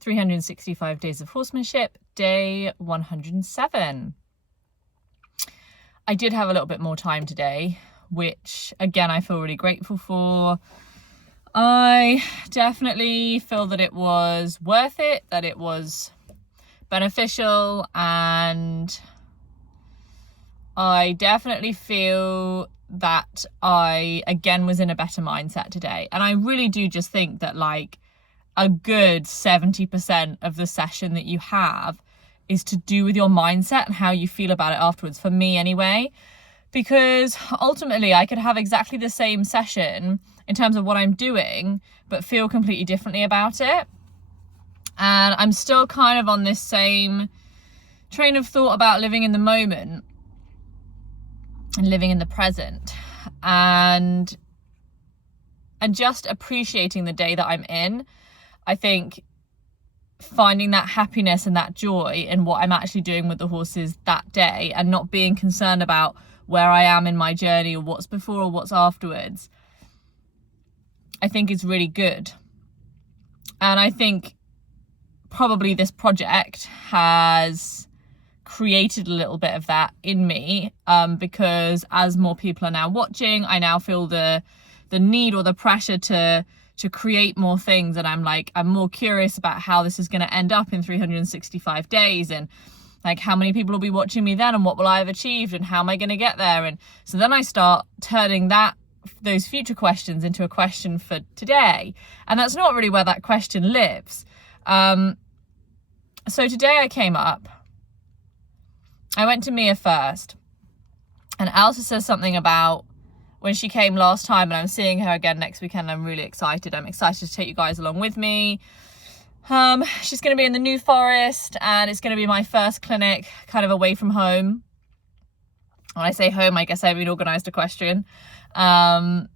365 Days of Horsemanship, day 107. I did have a little bit more time today, which again, I feel really grateful for. I definitely feel that it was worth it, that it was beneficial, and I definitely feel that I, again, was in a better mindset today. And I really do just think that like a good 70% of the session that you have is to do with your mindset and how you feel about it afterwards, for me anyway. Because ultimately I could have exactly the same session in terms of what I'm doing, but feel completely differently about it. And I'm still kind of on this same train of thought about living in the moment and living in the present, and just appreciating the day that I'm in. I think finding that happiness and that joy in what I'm actually doing with the horses that day, and not being concerned about where I am in my journey or what's before or what's afterwards, I think is really good. And I think probably this project has created a little bit of that in me, because as more people are now watching, I now feel the need or the pressure to create more things, and I'm more curious about how this is going to end up in 365 days, and like how many people will be watching me then, and what will I have achieved, and how am I going to get there? And so then I start turning those future questions into a question for today, and that's not really where that question lives. So today I came up, I went to Mia first, and Elsa says something about when she came last time, and I'm seeing her again next weekend. I'm really excited. I'm excited to take you guys along with me. She's going to be in the New Forest, and it's going to be my first clinic kind of away from home. When I say home, I guess I mean organised equestrian, for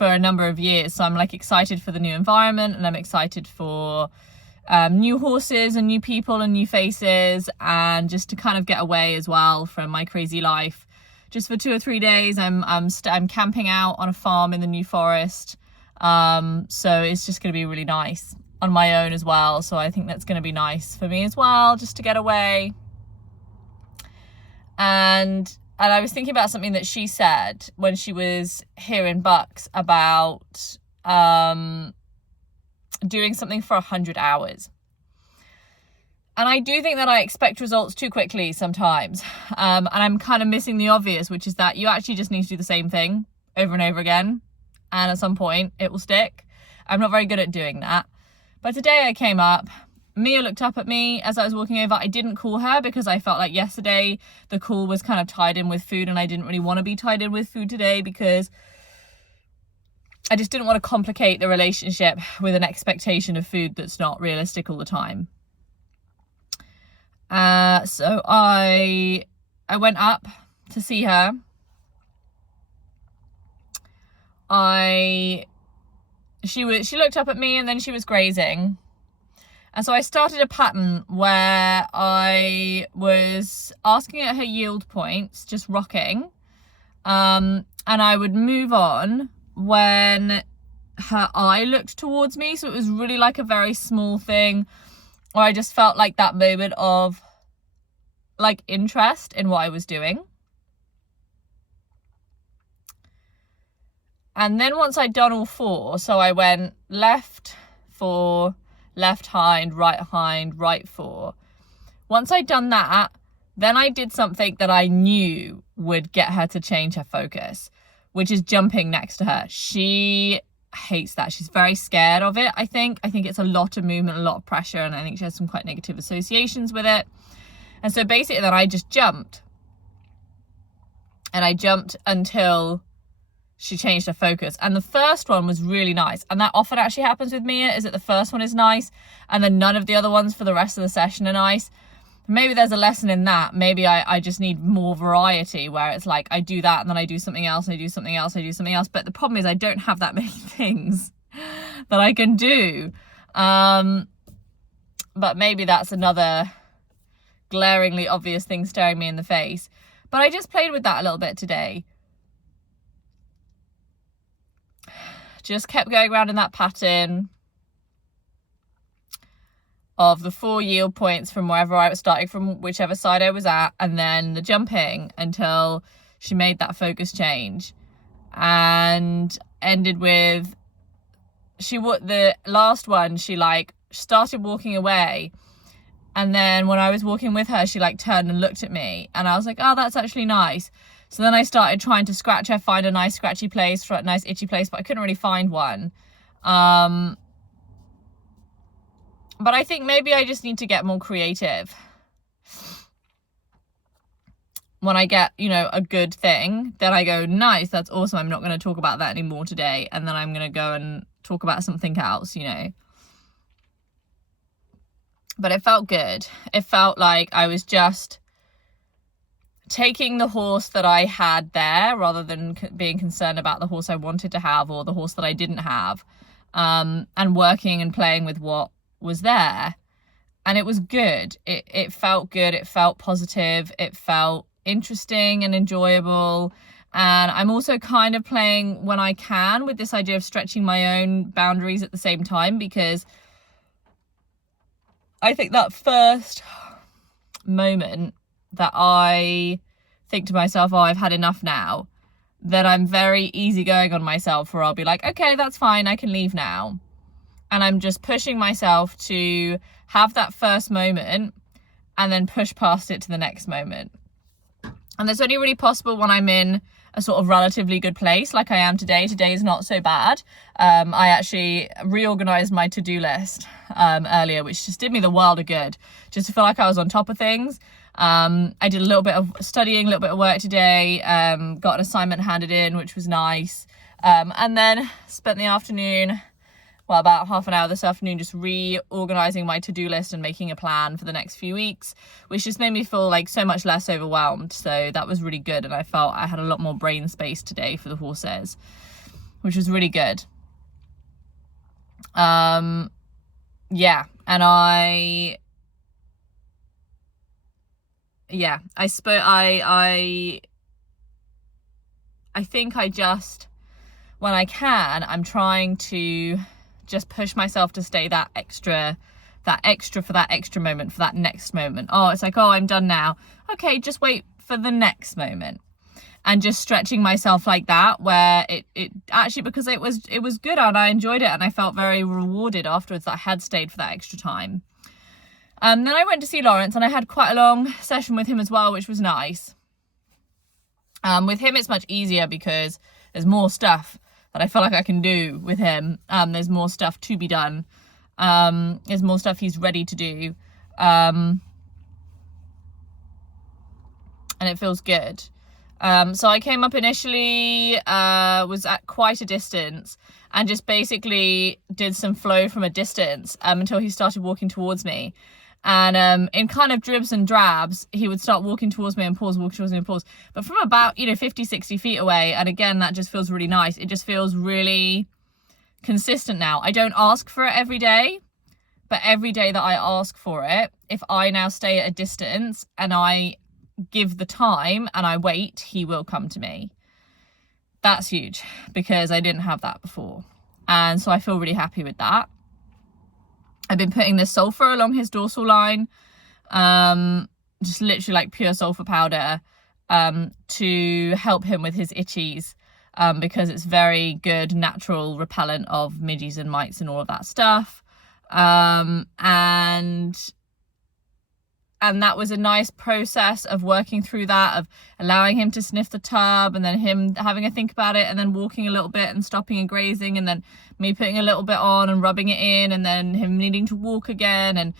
a number of years. So I'm like excited for the new environment, and I'm excited for new horses and new people and new faces, and just to kind of get away as well from my crazy life. Just for 2 or 3 days, I'm camping out on a farm in the New Forest. So it's just going to be really nice on my own as well. So I think that's going to be nice for me as well, just to get away. And I was thinking about something that she said when she was here in Bucks about doing something for 100 hours. And I do think that I expect results too quickly sometimes. And I'm kind of missing the obvious, which is that you actually just need to do the same thing over and over again. And at some point it will stick. I'm not very good at doing that. But today I came up, Mia looked up at me as I was walking over. I didn't call her because I felt like yesterday the call was kind of tied in with food, and I didn't really want to be tied in with food today because I just didn't want to complicate the relationship with an expectation of food that's not realistic all the time. So I went up to see her. She looked up at me, and then she was grazing. And so I started a pattern where I was asking at her yield points, just rocking. And I would move on when her eye looked towards me. So it was really like a very small thing, or I just felt like that moment of like interest in what I was doing. And then once I'd done all 4, so I went left 4, left hind, right 4. Once I'd done that, then I did something that I knew would get her to change her focus, which is jumping next to her. She hates that. She's very scared of it, I think. I think it's a lot of movement, a lot of pressure, and I think she has some quite negative associations with it. And so basically then I just jumped. And I jumped until she changed her focus. And the first one was really nice. And that often actually happens with Mia, is that the first one is nice, and then none of the other ones for the rest of the session are nice. Maybe there's a lesson in that. Maybe I just need more variety, where it's like I do that and then I do something else, and I do something else, and I do something else. But the problem is I don't have that many things that I can do. But maybe that's another glaringly obvious thing staring me in the face. But I just played with that a little bit today. Just kept going around in that pattern. of the 4 yield points from wherever I was starting from, whichever side I was at, and then the jumping until she made that focus change, and ended with the last one, she like started walking away, and then when I was walking with her, she like turned and looked at me, and I was like, oh, that's actually nice. So then I started trying to scratch her, find a nice scratchy place, a nice itchy place, but I couldn't really find one. But I think maybe I just need to get more creative. When I get, a good thing, then I go, nice, that's awesome. I'm not going to talk about that anymore today. And then I'm going to go and talk about something else, But it felt good. It felt like I was just taking the horse that I had there rather than being concerned about the horse I wanted to have or the horse that I didn't have, and working and playing with what was there. And it was good. It felt good. It felt positive. It felt interesting and enjoyable. And I'm also kind of playing when I can with this idea of stretching my own boundaries at the same time, because I think that first moment that I think to myself, oh, I've had enough now, that I'm very easygoing on myself, where I'll be like, okay, that's fine, I can leave now. And I'm just pushing myself to have that first moment and then push past it to the next moment. And that's only really possible when I'm in a sort of relatively good place like I am today. Today is not so bad. I actually reorganized my to-do list earlier, which just did me the world of good, just to feel like I was on top of things. I did a little bit of studying, a little bit of work today, got an assignment handed in, which was nice. And then spent the afternoon, about half an hour this afternoon, just reorganizing my to-do list and making a plan for the next few weeks, which just made me feel like so much less overwhelmed. So that was really good. And I felt I had a lot more brain space today for the horses, which was really good. And I think I just, when I can, I'm trying to just push myself to stay that extra for that extra moment, for that next moment. Oh, it's like, oh, I'm done now. Okay, just wait for the next moment. And just stretching myself like that, where it actually, because it was good and I enjoyed it and I felt very rewarded afterwards that I had stayed for that extra time. Then I went to see Lawrence and I had quite a long session with him as well, which was nice. With him, it's much easier because there's more stuff that I feel like I can do with him. There's more stuff to be done. There's more stuff he's ready to do. And it feels good. So I came up initially, was at quite a distance and just basically did some flow from a distance until he started walking towards me. And in kind of dribs and drabs, he would start walking towards me and pause, walking towards me and pause. But from about, 50, 60 feet away, and again, that just feels really nice. It just feels really consistent now. I don't ask for it every day, but every day that I ask for it, if I now stay at a distance and I give the time and I wait, he will come to me. That's huge because I didn't have that before. And so I feel really happy with that. I've been putting this sulfur along his dorsal line, just literally like pure sulfur powder, to help him with his itchies, because it's very good natural repellent of midges and mites and all of that stuff. And that was a nice process of working through that, of allowing him to sniff the tub and then him having a think about it and then walking a little bit and stopping and grazing and then me putting a little bit on and rubbing it in and then him needing to walk again. And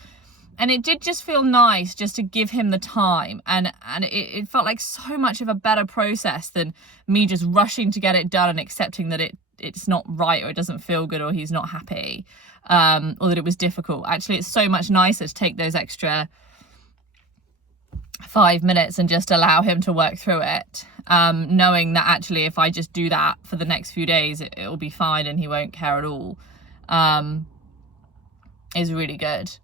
it did just feel nice just to give him the time. And it felt like so much of a better process than me just rushing to get it done and accepting that it's not right or it doesn't feel good or he's not happy, or that it was difficult. Actually, it's so much nicer to take those extra 5 minutes and just allow him to work through it, knowing that actually if I just do that for the next few days, it'll be fine and he won't care at all, is really good.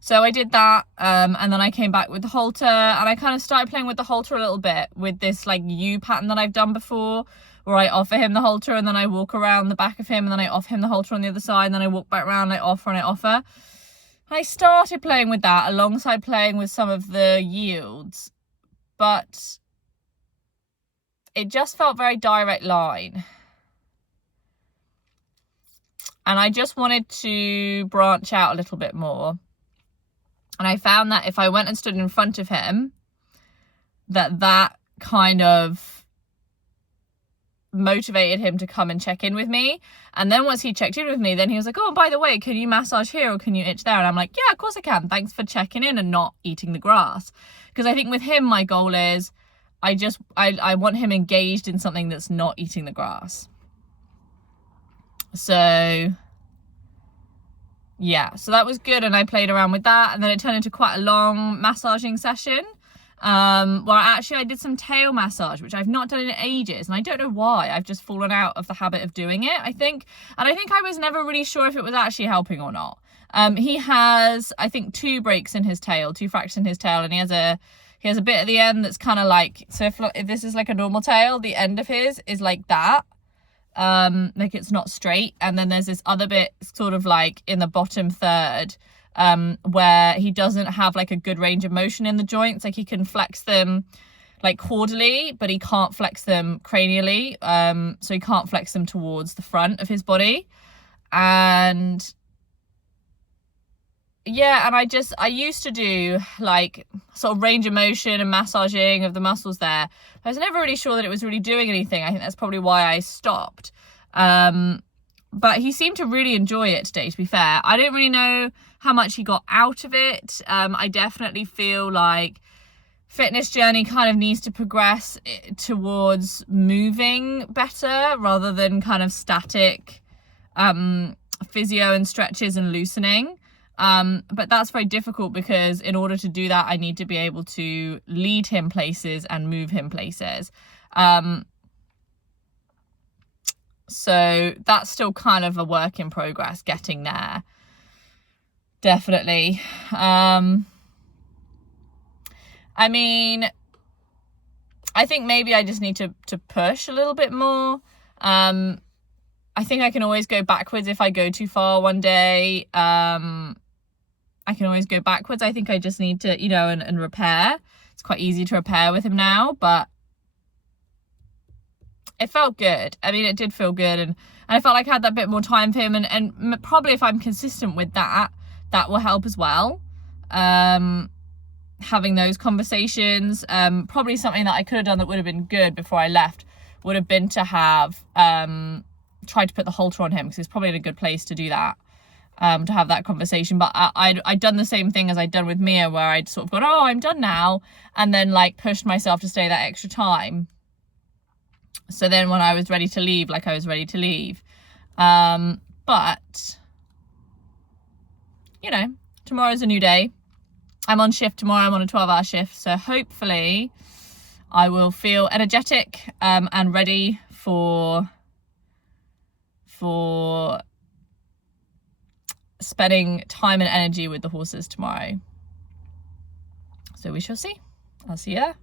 So I did that, and then I came back with the halter and I kind of started playing with the halter a little bit with this like U pattern that I've done before, where I offer him the halter and then I walk around the back of him and then I offer him the halter on the other side and then I walk back around and I offer and I offer. I started playing with that alongside playing with some of the yields, but it just felt very direct line. And I just wanted to branch out a little bit more. And I found that if I went and stood in front of him, that kind of motivated him to come and check in with me. And then once he checked in with me, then he was like, oh, by the way, can you massage here or can you itch there? And I'm like, yeah, of course I can. Thanks for checking in and not eating the grass. Because I think with him, my goal is I want him engaged in something that's not eating the grass. So yeah, so that was good. And I played around with that. And then it turned into quite a long massaging session. Where actually I did some tail massage, which I've not done in ages, and I don't know why. I've just fallen out of the habit of doing it, I think. And I think I was never really sure if it was actually helping or not. He has, I think, 2 breaks in his tail, 2 fractures in his tail, and he has a bit at the end that's kind of like, so if this is like a normal tail, the end of his is like that. Like it's not straight, and then there's this other bit sort of like in the bottom third, where he doesn't have like a good range of motion in the joints. Like he can flex them like caudally, but he can't flex them cranially. So he can't flex them towards the front of his body. And yeah, and I used to do like sort of range of motion and massaging of the muscles there. I was never really sure that it was really doing anything. I think that's probably why I stopped. But he seemed to really enjoy it today, to be fair. I don't really know how much he got out of it. I definitely feel like fitness journey kind of needs to progress towards moving better rather than kind of static physio and stretches and loosening. But that's very difficult because in order to do that, I need to be able to lead him places and move him places. So that's still kind of a work in progress, getting there. Definitely. I mean, I think maybe I just need to push a little bit more. I think I can always go backwards if I go too far one day. I can always go backwards. I think I just need to, and repair. It's quite easy to repair with him now, but it felt good. I mean, it did feel good. And I felt like I had that bit more time for him. And probably if I'm consistent with that will help as well. Having those conversations, probably something that I could have done that would have been good before I left would have been to have tried to put the halter on him, because he's probably in a good place to do that. To have that conversation. But I'd done the same thing as I'd done with Mia, where I'd sort of gone, oh, I'm done now, and then like pushed myself to stay that extra time. So then when I was ready to leave, I was ready to leave. But tomorrow's a new day. I'm on shift tomorrow. I'm on a 12-hour shift, so hopefully I will feel energetic and ready for spending time and energy with the horses tomorrow. So we shall see. I'll see you there.